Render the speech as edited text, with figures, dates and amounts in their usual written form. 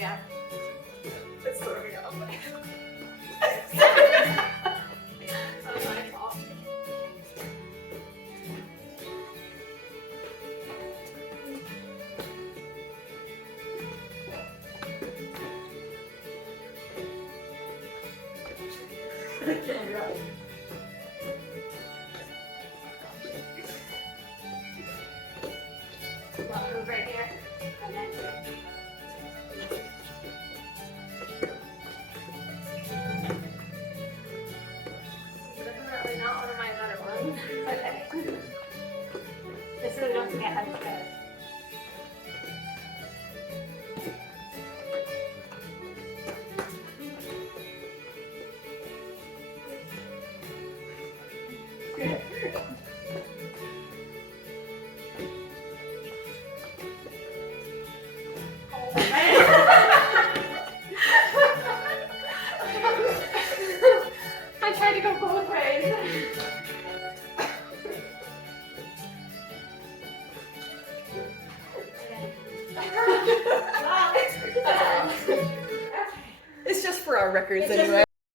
yeah. It's throwing me off. That was my fault. Well, move right here. And then definitely not one of my better ones. Okay. This is once again how to go. I tried to go both ways. It's just for our records It's just anyway.